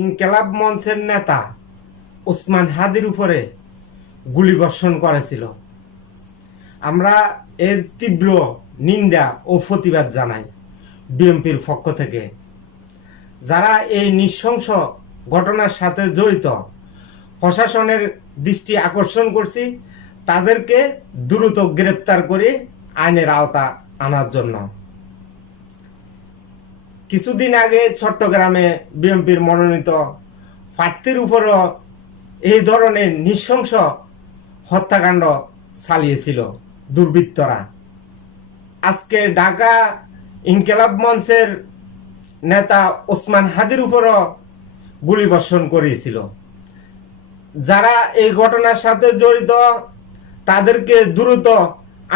ইনকেলাব মঞ্চের নেতা ওসমান হাদির উপরে গুলিবর্ষণ করেছিল। আমরা এর তীব্র নিন্দা ও প্রতিবাদ জানাই বিএনপির পক্ষ থেকে। যারা এই নৃশংস ঘটনার সাথে জড়িত, প্রশাসনের দৃষ্টি আকর্ষণ করছি, তাদেরকে দ্রুত গ্রেপ্তার করে আইনের আওতা আনার জন্য। কিছুদিন আগে চট্টগ্রামে বিএনপির মনোনীত প্রার্থীর উপরও এই ধরনের নৃশংস হত্যাকাণ্ড চালিয়েছিল দুর্বৃত্তরা। আজকে ঢাকা ইনকেলাব মঞ্চের নেতা ওসমান হাদির উপরও গুলিবর্ষণ করিয়েছিল যারা এই ঘটনার সাথে জড়িত, তাদেরকে দ্রুত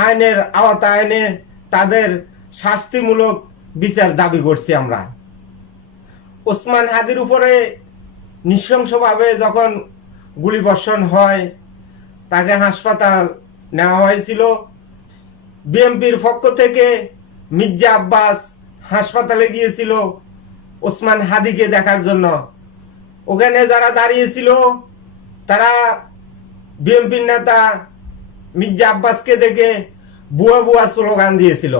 আইনের আওতায় এনে তাদের শাস্তিমূলক বিচার দাবি করছি আমরা। ওসমান হাদির উপরে নৃশংসভাবে যখন গুলিবর্ষণ হয়, তাকে হাসপাতাল নেওয়া হয়েছিল। বিএমপির পক্ষ থেকে মির্জা আব্বাস হাসপাতালে গিয়েছিল ওসমান হাদিকে দেখার জন্য। ওখানে যারা দাঁড়িয়েছিল, তারা বিএনপির নেতা মির্জা আব্বাসকে দেখে বুয়া বুয়া স্লোগান দিয়েছিল।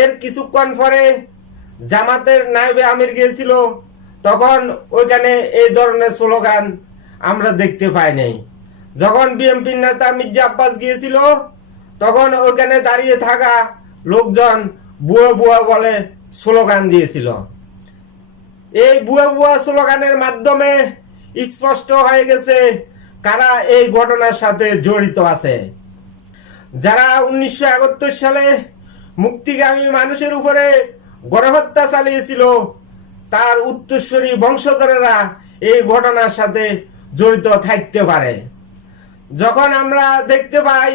এর কিছুক্ষণ পরে জামাতের নাইবে আমির গিয়েছিল। তখন ওইখানে এই ধরনের স্লোগান আমরা দেখতে পাই নাই। যখন বিএনপির নেতা মির্জা আব্বাস গিয়েছিল, তখন ওইখানে দাঁড়িয়ে থাকা লোকজন বুয়া বুয়া বলে স্লোগান দিয়েছিল। এই বুয়া বুয়া স্লোগানের মাধ্যমে স্পষ্ট হয়ে গেছে কারা এই ঘটনার সাথে জড়িত আছে। যারা উনিশশো একাত্তর সালে মুক্তিগামী মানুষের উপরে গণহত্যা চালিয়েছিল, তার উত্তরস্বরী বংশধরেরা এই ঘটনার সাথে জড়িত থাকতে পারে। যখন আমরা দেখতে পাই,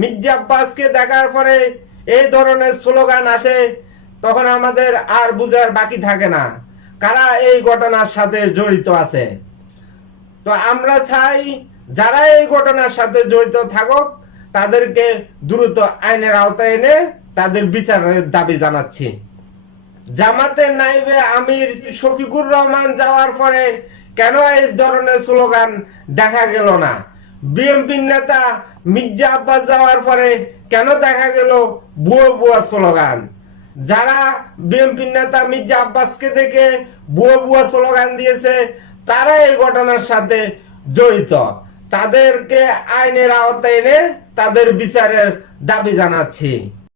মির্জা আব্বাসকে দেখার পরে এই ধরনের স্লোগান আসে, তখন আমাদের আর বুঝার বাকি থাকে না, কারা এই ঘটনার সাথে জড়িত আছে। তো আমরা চাই, যারা এই ঘটনার সাথে জড়িত থাকুক, তাদেরকে দ্রুত আইনের আওতায় এনে তাদের বিচারের দাবি জানাচ্ছি। জামাতের নাইবে আমির শফিকুর রহমান যাওয়ার পরে কেন এই ধরনের স্লোগান দেখা গেল না? বিএনপির নেতা মির্জা আব্বাস যাওয়ার পরে কেন দেখা গেল বুয়ো বুয়া স্লোগান? যারা বিএনপির নেতা মির্জা আব্বাসকে দেখে বুয়ো বুয়া স্লোগান দিয়েছে, তারা এই ঘটনার সাথে জড়িত। তাদেরকে আইনের আওতায় এনে তাদের বিচারের দাবি জানাচ্ছি।